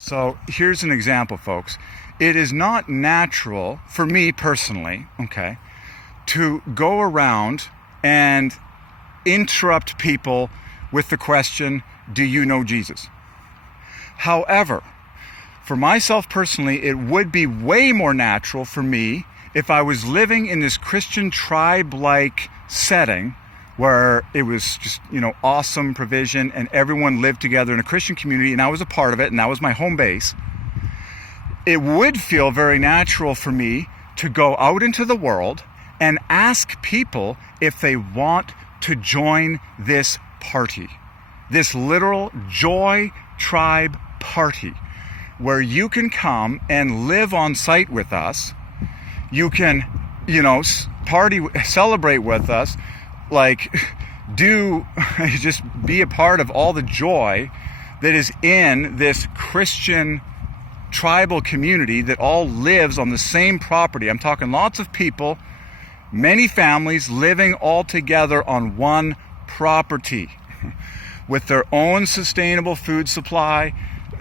So here's an example, folks. It is not natural for me personally, okay, to go around and interrupt people with the question, do you know Jesus? However, for myself personally, it would be way more natural for me if I was living in this Christian tribe-like setting where it was just, awesome provision and everyone lived together in a Christian community and I was a part of it and that was my home base. It would feel very natural for me to go out into the world and ask people if they want to join this party, this literal joy tribe party, where you can come and live on site with us. You can, party, celebrate with us, just be a part of all the joy that is in this Christian tribal community that all lives on the same property. I'm talking lots of people, many families living all together on one property with their own sustainable food supply,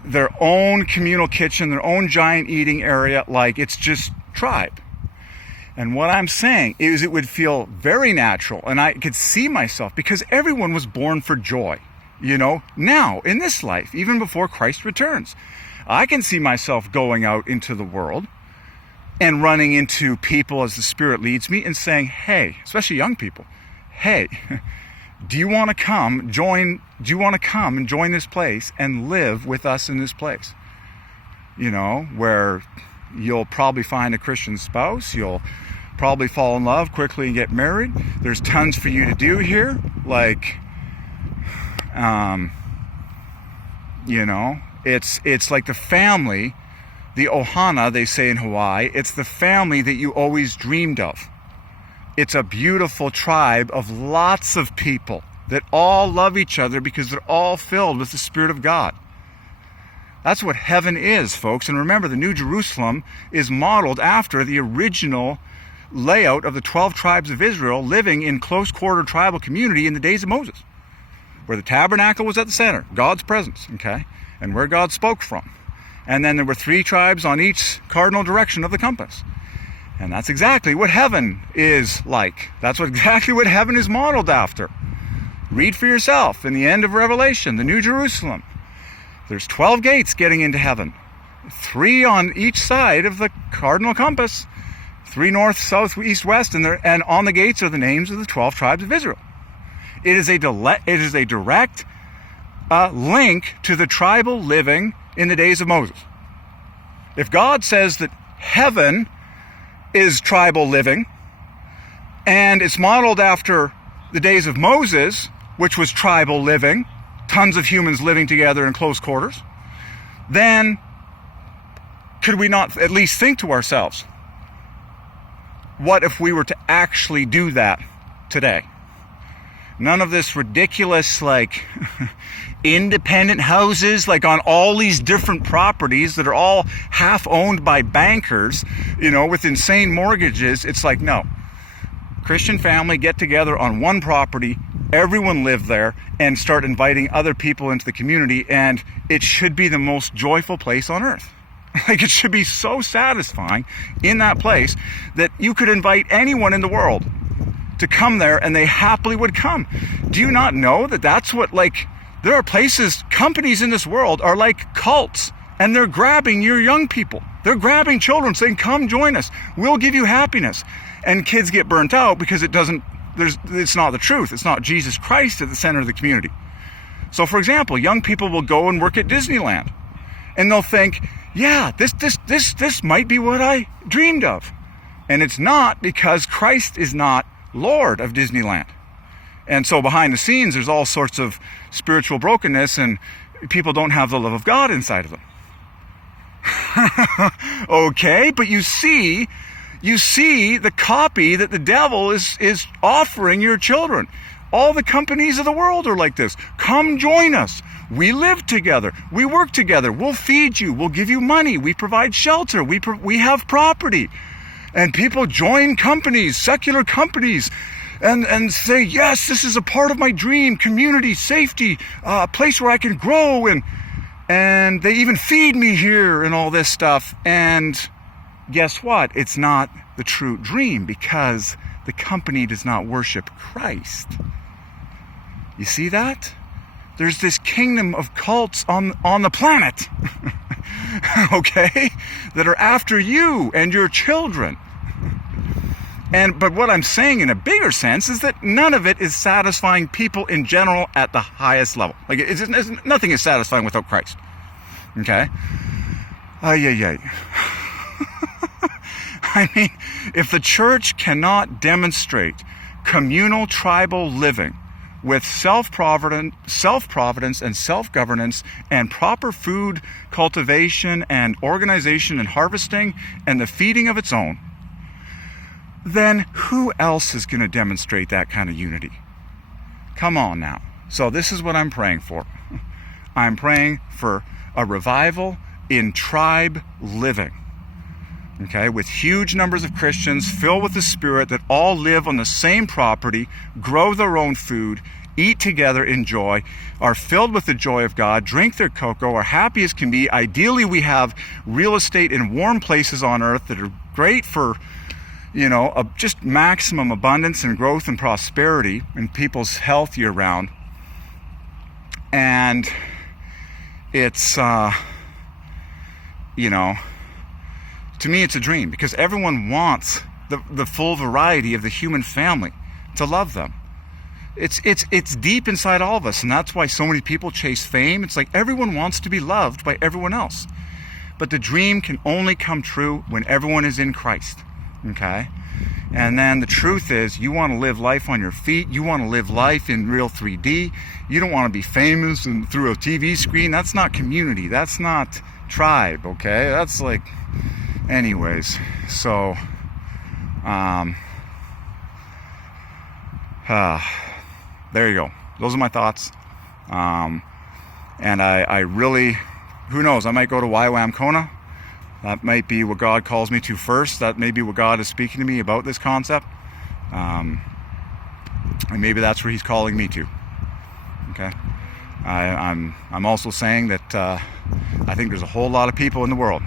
their own communal kitchen, their own giant eating area. It's just tribe. And what I'm saying is it would feel very natural, and I could see myself, because everyone was born for joy, now in this life, even before Christ returns. I can see myself going out into the world and running into people as the Spirit leads me and saying, hey, especially young people, hey, do you want to come and join this place and live with us in this place? Where you'll probably find a Christian spouse, you'll probably fall in love quickly and get married. There's tons for you to do here. It's like the family, the ohana, they say in Hawaii. It's the family that you always dreamed of. It's a beautiful tribe of lots of people that all love each other because they're all filled with the Spirit of God. That's what heaven is, folks. And remember, the New Jerusalem is modeled after the original layout of the 12 tribes of Israel living in close quarter tribal community in the days of Moses, where the tabernacle was at the center, God's presence, okay, and where God spoke from. And then there were 3 tribes on each cardinal direction of the compass. And that's exactly what heaven is like. That's exactly what heaven is modeled after. Read for yourself in the end of Revelation, the New Jerusalem. There's 12 gates getting into heaven, 3 on each side of the cardinal compass, 3 north, south, east, west, and on the gates are the names of the 12 tribes of Israel. It is a direct link to the tribal living in the days of Moses. If God says that heaven is tribal living, and it's modeled after the days of Moses, which was tribal living, tons of humans living together in close quarters, then could we not at least think to ourselves, what if we were to actually do that today? None of this ridiculous, independent houses, on all these different properties that are all half owned by bankers, with insane mortgages. It's no. Christian family get together on one property, everyone live there, and start inviting other people into the community, and it should be the most joyful place on earth. It should be so satisfying in that place that you could invite anyone in the world to come there and they happily would come. Do you not know that that's what, there are places, companies in this world are like cults, and they're grabbing your young people. They're grabbing children saying, come join us. We'll give you happiness. And kids get burnt out because it's not the truth. It's not Jesus Christ at the center of the community. So for example, young people will go and work at Disneyland and they'll think, yeah, this might be what I dreamed of. And it's not, because Christ is not Lord of Disneyland. And so behind the scenes, there's all sorts of spiritual brokenness and people don't have the love of God inside of them. Okay, but you see the copy that the devil is offering your children. All the companies of the world are like this. Come join us. We live together. We work together. We'll feed you. We'll give you money. We provide shelter. We have property. And people join companies, secular companies, and say, yes, this is a part of my dream, community, safety, a place where I can grow. And and they even feed me here and all this stuff. And guess what? It's not the true dream, because the company does not worship Christ. You see that? There's this kingdom of cults on the planet, okay, that are after you and your children. But what I'm saying in a bigger sense is that none of it is satisfying people in general at the highest level. Like, nothing is satisfying without Christ. Okay? I mean, if the church cannot demonstrate communal tribal living with self-providence and self-governance and proper food cultivation and organization and harvesting and the feeding of its own, then who else is going to demonstrate that kind of unity? Come on now. So this is what I'm praying for. I'm praying for a revival in tribe living. Okay, with huge numbers of Christians filled with the Spirit that all live on the same property, grow their own food, eat together in joy, are filled with the joy of God, drink their cocoa, are happy as can be. Ideally, we have real estate in warm places on earth that are great for, just maximum abundance and growth and prosperity and people's health year round. And it's, to me, it's a dream, because everyone wants the full variety of the human family, to love them. It's deep inside all of us, and that's why so many people chase fame. It's like everyone wants to be loved by everyone else. But the dream can only come true when everyone is in Christ, okay? And then the truth is, you want to live life on your feet. You want to live life in real 3D. You don't want to be famous and through a TV screen. That's not community. That's not tribe, okay? That's like... Anyways, so, there you go. Those are my thoughts. And I really, who knows, I might go to YWAM Kona. That might be what God calls me to first. That may be what God is speaking to me about this concept. And maybe that's where He's calling me to. Okay. I'm also saying that I think there's a whole lot of people in the world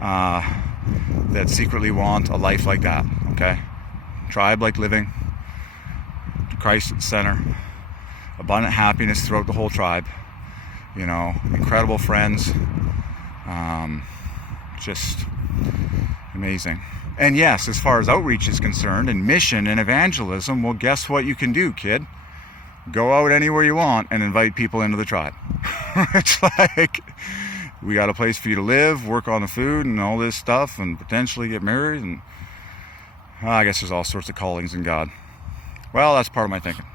that secretly want a life like that, okay? Tribe-like living, Christ at the center, abundant happiness throughout the whole tribe, incredible friends, just amazing. And yes, as far as outreach is concerned, and mission and evangelism, well, guess what you can do, kid? Go out anywhere you want and invite people into the tribe. It's like... We got a place for you to live, work on the food and all this stuff, and potentially get married. And I guess there's all sorts of callings in God. Well, that's part of my thinking.